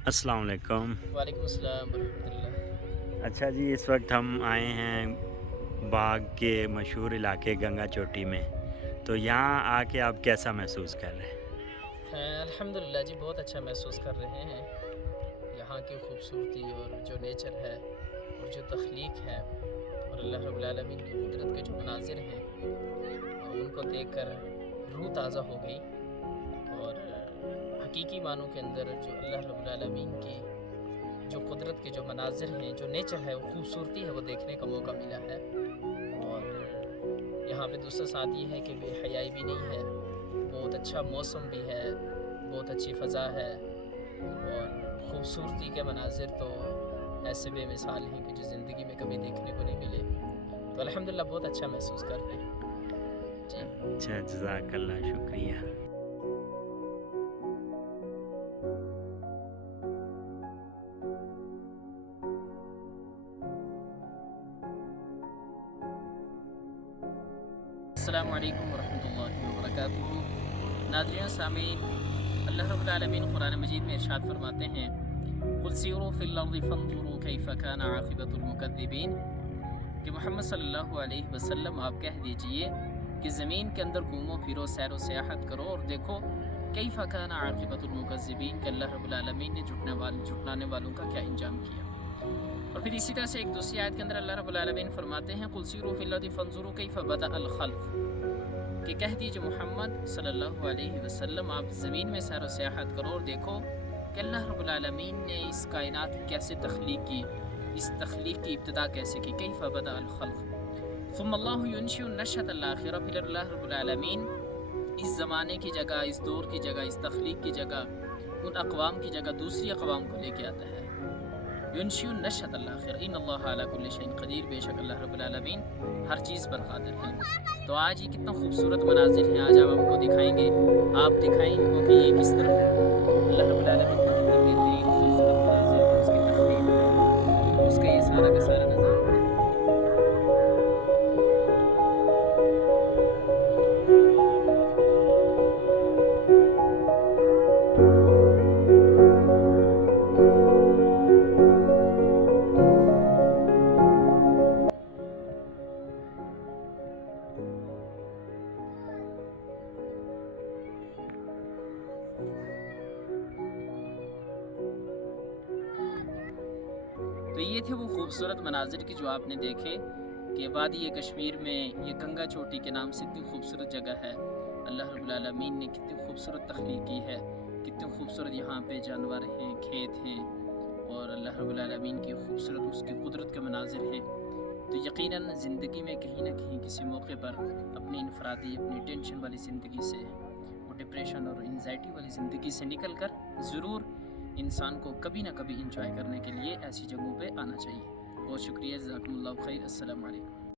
अस्सलाम वालेकुम। वालेकुम अस्सलाम वरहमतुल्लाह। अच्छा जी, इस वक्त हम आए हैं बाग के मशहूर इलाके गंगा चोटी में। तो यहाँ आके आप कैसा महसूस कर रहे हैं? अल्हम्दुलिल्लाह जी, बहुत अच्छा महसूस कर रहे हैं। यहाँ की खूबसूरती और जो नेचर है और जो तख्लीक है और अल्लाह रब्बुल आलमीन की कुदरत के जो मनाज़िर हैं, उनको देखकर रूह ताज़ा हो गई। और हकीकी मानों के अंदर जो अल्लाह रब्बुल आलमीन की जो कुदरत के जो मनाज़िर हैं, जो नेचर है, वो खूबसूरती है, वो देखने का मौका मिला है। और यहाँ पे दूसरा साथ ये है कि बेहयाई भी नहीं है, बहुत अच्छा मौसम भी है, बहुत अच्छी फ़ज़ा है और ख़ूबसूरती के मनाज़िर तो ऐसे बेमिसाल हैं कि जो ज़िंदगी में कभी देखने को नहीं मिले। तो अल्हम्दुलिल्लाह बहुत अच्छा महसूस कर रहे हैं। जी। अच्छा, जज़ाकल्लाह, शुक्रिया। अस्सलामु अलैकुम वरहमतुल्लाहि वबरकातुहू। नाज़रीन सामीन, अल्लाह रब्बुल आलमीन कुरान मजीद में इरशाद फरमाते हैं, कुल सीरू फिल अर्ज़ि फंज़ुरू कैफ़ कान आक़िबतुल मुकज़्ज़िबीन, कि मोहम्मद सल्लल्लाहु अलैहि वसल्लम आप कह दीजिए कि ज़मीन के अंदर घूमो फिरो, सैर व सियाहत करो और देखो कैफ़ कान आक़िबतुल मुकज़्ज़िबीन, कि अल्लाह रब्बुल आलमीन ने झुटलाने वालों का क्या इंजाम किया। और फिर इसी तरह से एक दूसरी आयत के अंदर अल्लाह रब्बुल आलमीन फरमाते हैं, कुल सीरू फिल अर्ज़ि फंज़ुरू कैफ़ बदअल खल्क़, कि कह दीजिए मोहम्मद सल्लल्लाहु अलैहि वसल्लम आप ज़मीन में सैर व सियाहत करो और देखो कि अल्लाह रब्बुल आलमीन ने इस कायनात की कैसे तख्लीक की, इस तख्लीक की इब्तिदा कैसे की। कैफ़ बदअल खल्क़ सुम्मा अल्लाहु युनशिउ नशअतल आखिरा, फिर अल्लाह रब्बुल आलमीन इस ज़माने की जगह, इस दौर की जगह, इस तख्लीक की जगह, उन अक़वाम की जगह दूसरी अक़वाम को लेके आता है। युनशिउ नशअतल आखिरा इन्नल्लाहा अला कुल्लि शैइन क़दीर, बेशक अल्लाह रब्बुल आलमीन हर चीज़ पर क़ादिर है। तो आज ये कितना खूबसूरत मनाज़िर हैं, आज हम आपको दिखाएंगे। आप दिखाएं इनको कि ये किस तरफ अल्लाह रब्बुल आलमीन के कितने बेहतरीन खूबसूरत मनाज़िर हैं, उसकी तख्लीक है, उसका ये सारा का सारा निज़ाम है। तो ये थे वो खूबसूरत मनाज़िर की जो आपने देखे कि वादी कश्मीर में ये गंगा चोटी के नाम से इतनी खूबसूरत जगह है। अल्लाह रब्बुल आलमीन ने कितनी खूबसूरत तख्लीक की है, कितने खूबसूरत यहाँ पे जानवर हैं, खेत हैं और अल्लाह रब्बुल आलमीन की खूबसूरत उसकी कुदरत के मनाज़िर हैं। तो यकीनन ज़िंदगी में कहीं ना कहीं किसी मौके पर अपनी इनफरादी, अपनी टेंशन वाली ज़िंदगी से, वो डिप्रेशन और एंजाइटी वाली ज़िंदगी से निकल कर ज़रूर इंसान को कभी ना कभी इंजॉय करने के लिए ऐसी जगहों पे आना चाहिए। बहुत शुक्रिया, जज़ाकुमुल्लाह खैर। अस्सलाम वालेकुम।